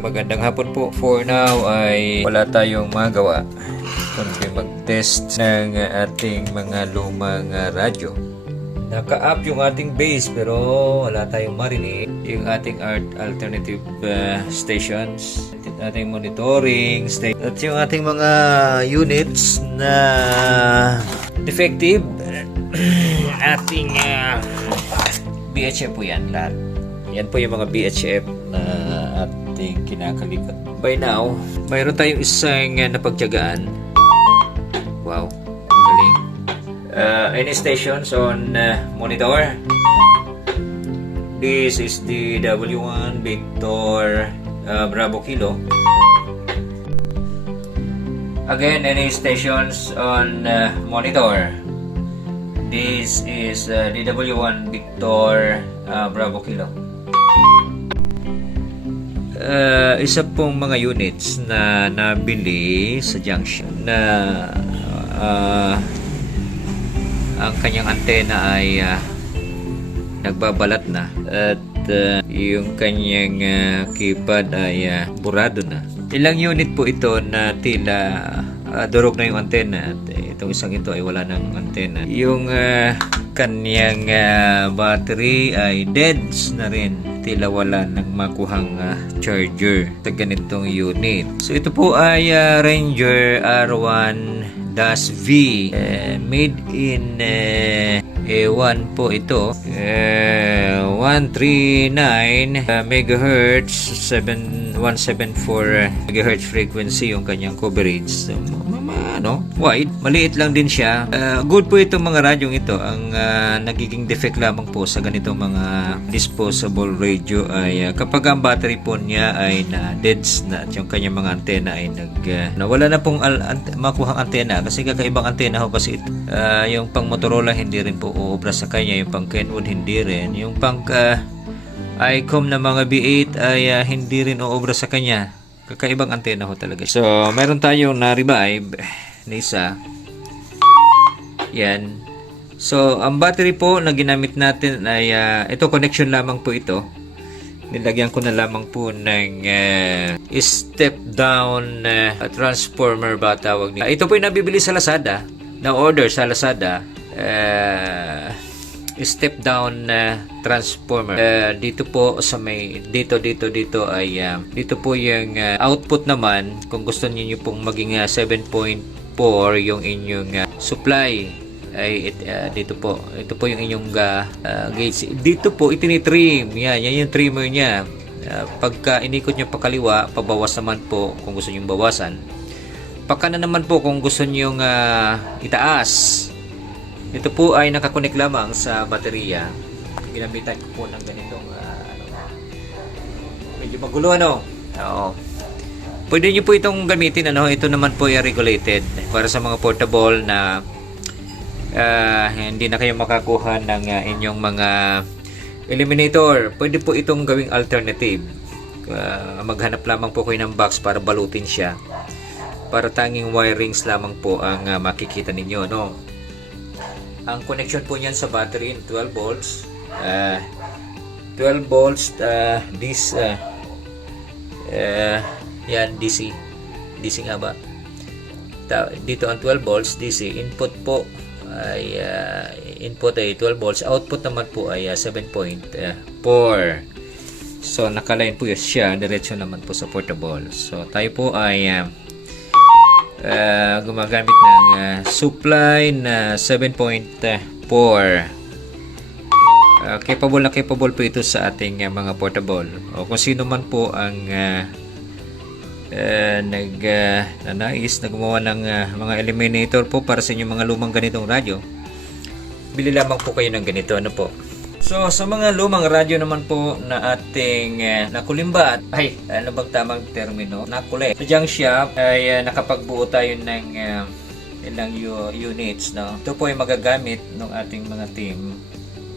magandang hapon po. For now ay wala tayong magawa kundi mag-test ng ating mga lumang radyo. Naka-up yung ating base pero wala tayong marinig. Yung ating alternative stations, ating monitoring station, at yung ating mga units na defective. Ating BHF po yan lahat. Yan po yung mga BHF na ating kinakalikot. By now, mayroon tayong isang napagtiyagaan. Wow, ang galing. Any stations on monitor. This is the W1 Victor Bravo Kilo. Again, any stations on monitor. This is DW1 Victor Bravo Kilo. Isa pong mga units na nabili sa junction na ang kanyang antena ay nagbabalat na at yung kanyang keypad ay burado na. Ilang unit po ito na tila durog na yung antena at itong isang ito ay wala ng antena. Yung kanyang battery ay deads na rin, tila wala ng makuhang charger sa ganitong unit. So ito po ay Ranger R1-V, made in A1 po ito, 139 MHz, 174 MHz frequency yung kanyang coverage. So, wide, maliit lang din siya. Good po itong mga radyong ito. Ang nagiging defect lamang po sa ganitong mga disposable radio ay kapag ang battery po niya ay na deads na at yung kanyang mga antena ay nawala na pong makuhang antena kasi kakaibang antena ho kasi ito. Yung pang Motorola hindi rin po uubra sa kanya, yung pang Kenwood hindi rin, yung pang ICOM na mga B8 ay hindi rin uubra sa kanya. Kakaibang antena ho talaga. So meron tayong na-revive na isa. Yan. So ang battery po na ginamit natin ay ito, connection lamang po ito. Nilagyan ko na lamang po ng step down transformer ba tawag nila. Ito po yung nabibili sa Lazada, na order sa Lazada. Step down transformer. Dito po sa may dito ay dito po yung output naman. Kung gusto niyo pong maging 7.4 yung inyong supply ay dito po. Ito po yung inyong gauge. Dito po itinitrim. Yan yung trimmer niya. Pagka inikot niyo pa kaliwa, pabawas naman po kung gusto niyo bawasan. Pagkanan naman po kung gusto niyo itaas. Ito po ay nakakonect lamang sa baterya. Ginamitan ko po ng ganitong medyo magulo Oo. Pwede niyo po itong gamitin ito naman po ay regulated para sa mga portable na hindi na kayo makakuha ng inyong mga eliminator. Pwede po itong gawing alternative. Maghanap lamang po kayo ng box para balutin siya. Para tanging wirings lamang po ang makikita ninyo, Ang connection po niyan sa battery 12 volts. 12 volts this yan DC. DC nga ba? Dito ang 12 volts DC. Input po ay input ay 12 volts. Output naman po ay 7.4. So nakaline po siya, diretso naman po sa portable. So tayo po ay gumagamit ng supply na 7.4. Capable po ito sa ating mga portable. O kung sino man po ang nais na gumawa ng mga eliminator po para sa inyong mga lumang ganitong radyo, bili lamang po kayo ng ganito. So sa mga lumang radyo naman po na ating nakulimbat, ano bang tamang termino? Nakule. Sa junk shop ay nakapagbuo tayo ng ilang units. Ito po ay magagamit ng ating mga team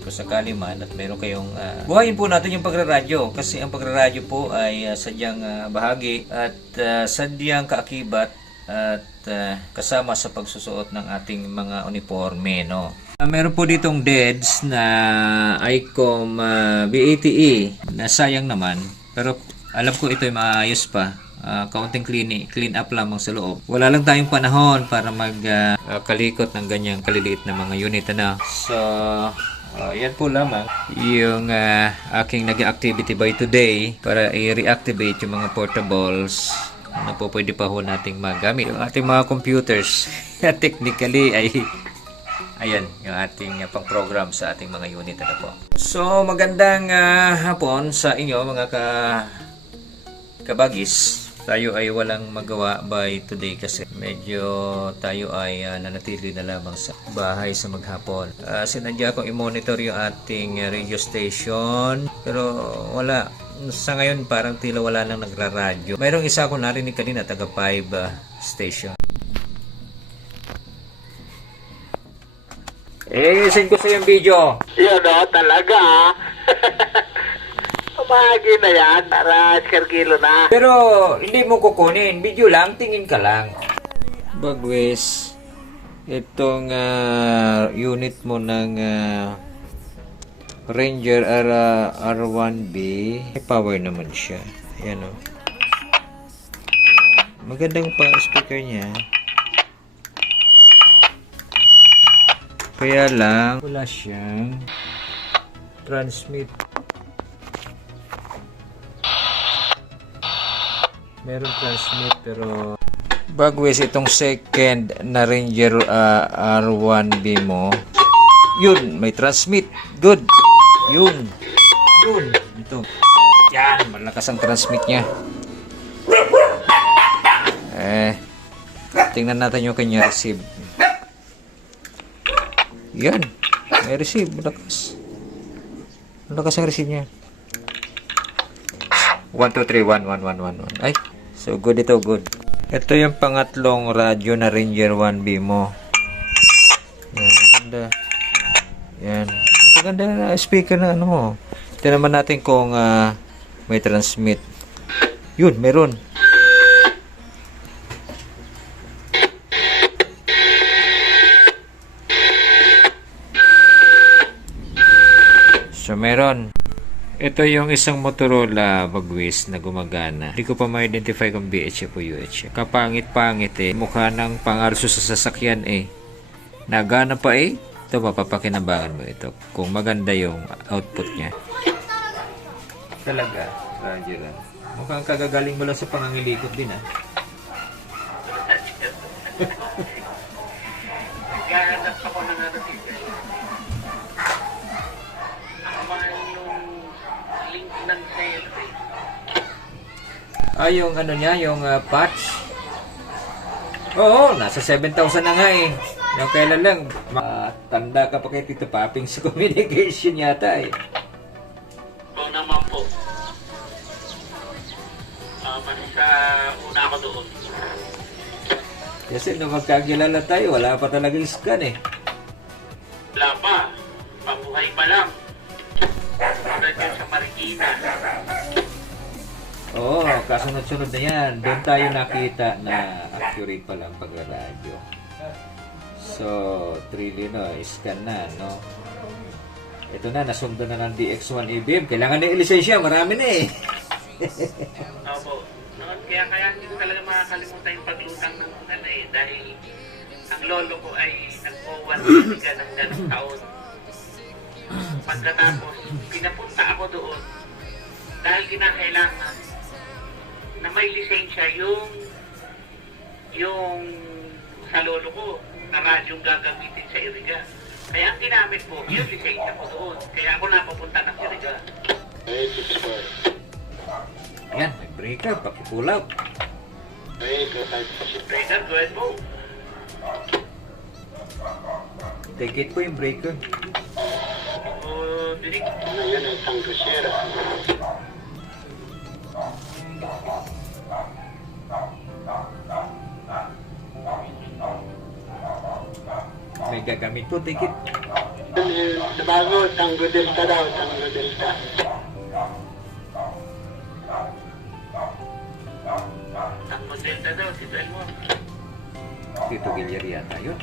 kung sakali man at meron kayong buhayin po natin yung pagraradyo kasi ang pagraradyo po ay sadyang bahagi at sadyang kaakibat at kasama sa pagsusuot ng ating mga uniforme, meron po ditong DEDS na ICOM B80E na sayang naman, pero Alam ko ito ay maayos pa. Kaunting clean up lamang sa loob. Wala lang tayong panahon para kalikot ng ganyang kaliliit na mga unit na. So, yan po lamang yung aking naging activity by today para i-reactivate yung mga portables na po pwede pa ho nating magamit. Yung ating mga computers technically ay ayan, yung ating pang-program sa ating mga unit na po. So, magandang hapon sa inyo mga kabagis. Tayo ay walang magawa by today kasi medyo tayo ay nanatili na lamang sa bahay sa maghapon. Sinadya kong i-monitor yung ating radio station pero wala. Sa ngayon parang tila wala nang nagraradyo. Mayroong isa ko narinig kanina taga 5 station. Send ko sa yung video. Yun o, talaga Pumagi na yan para kilo na. Pero hindi mo kukunin. Video lang, tingin ka lang. Bagwes, itong unit mo ng Ranger R1B, may power naman siya. Ayan o. Magandang pa speaker niya. Kaya lang, wala siyang transmit. Meron transmit pero bagwes itong second na Ranger R1B mo. Yun, may transmit. Good. Yun. Ito. Yan, malakas ang transmit niya. Tingnan natin yung kanya receive. Yan. May receive. Malakas. Malakas ang receive niya. 1, 2, 3, 1, 1, 1, 1, 1. Ay. So, good ito. Good. Ito yung pangatlong radyo na Ranger 1B mo. Yan. Maganda. Yan. Maganda na speaker na ano mo. Tignan naman natin kung may transmit. Yun. Meron. So, meron. Ito yung isang Motorola bagwis na gumagana. Hindi ko pa ma-identify kung BHF o UHF. Kapangit-pangit Mukha ng pangarso sa sasakyan Nagana pa Ito, mapapakinabangan mo ito. Kung maganda yung output niya. Talaga. Radyo lang. Mukhang kagagaling mo lang sa pangangilikot din Naghahanap ako ng link ng sale. Yung ano niya, yung patch. Oo, nasa 7,000 na nga Yung kailan lang, tanda ka pa kay Tito Paping sa communication yata Oo naman po. Sa una ako doon. Kasi nung magkakilala tayo, wala pa talagang scan Wala pa. Pabuhay pa lang. Tulad yun sa Marikina. Oo, kasunod-sunod na yan. Doon tayo nakita na accurate pala ang pagraradyo. So, 3 scan na, no? Ito na, nasundan na ng DX1 EBM. Kailangan na lisensya, marami na Opo. Kaya hindi ko talaga makakalimutan yung paglutang ng dahil ang lolo ko ay nag-O1 ng ganang taon. Pagkatapos, pinapunta ako doon dahil kinakailangan na may lisensya yung sa lolo ko na radyong gagamitin sa Iriga. Kaya ang ginamit ko, yung lisensya ko doon. Kaya ako napapunta ng Iriga. Yan, may breaker, pakipull out. Breaker, go ahead mo. Take it po yung breaker. Dinig. Ayan ang tangkasera. May gagamit po, take it. Nabago, Tango Delta daw, Tango Delta. Tango Delta daw, si Belmont. Tito Guillermo yata yun.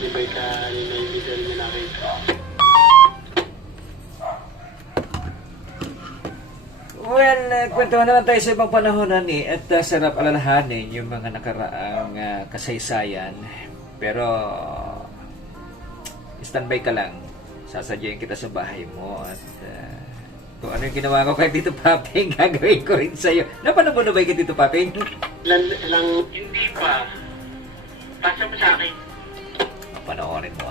Di ba ka nila yung video na nakita? Well, kwentuhan naman tayo sa ibang panahon at sarap alalahanin yung mga nakaraang kasaysayan. Pero, standby ka lang. Sasadyain kita sa bahay mo at kung ano yung ginawa ko kay Tito Paping, gagawin ko rin sa'yo. Napanood mo na ba kay Tito Paping? Ilang Hindi pa. Pasa mo sa akin. Panoorin mo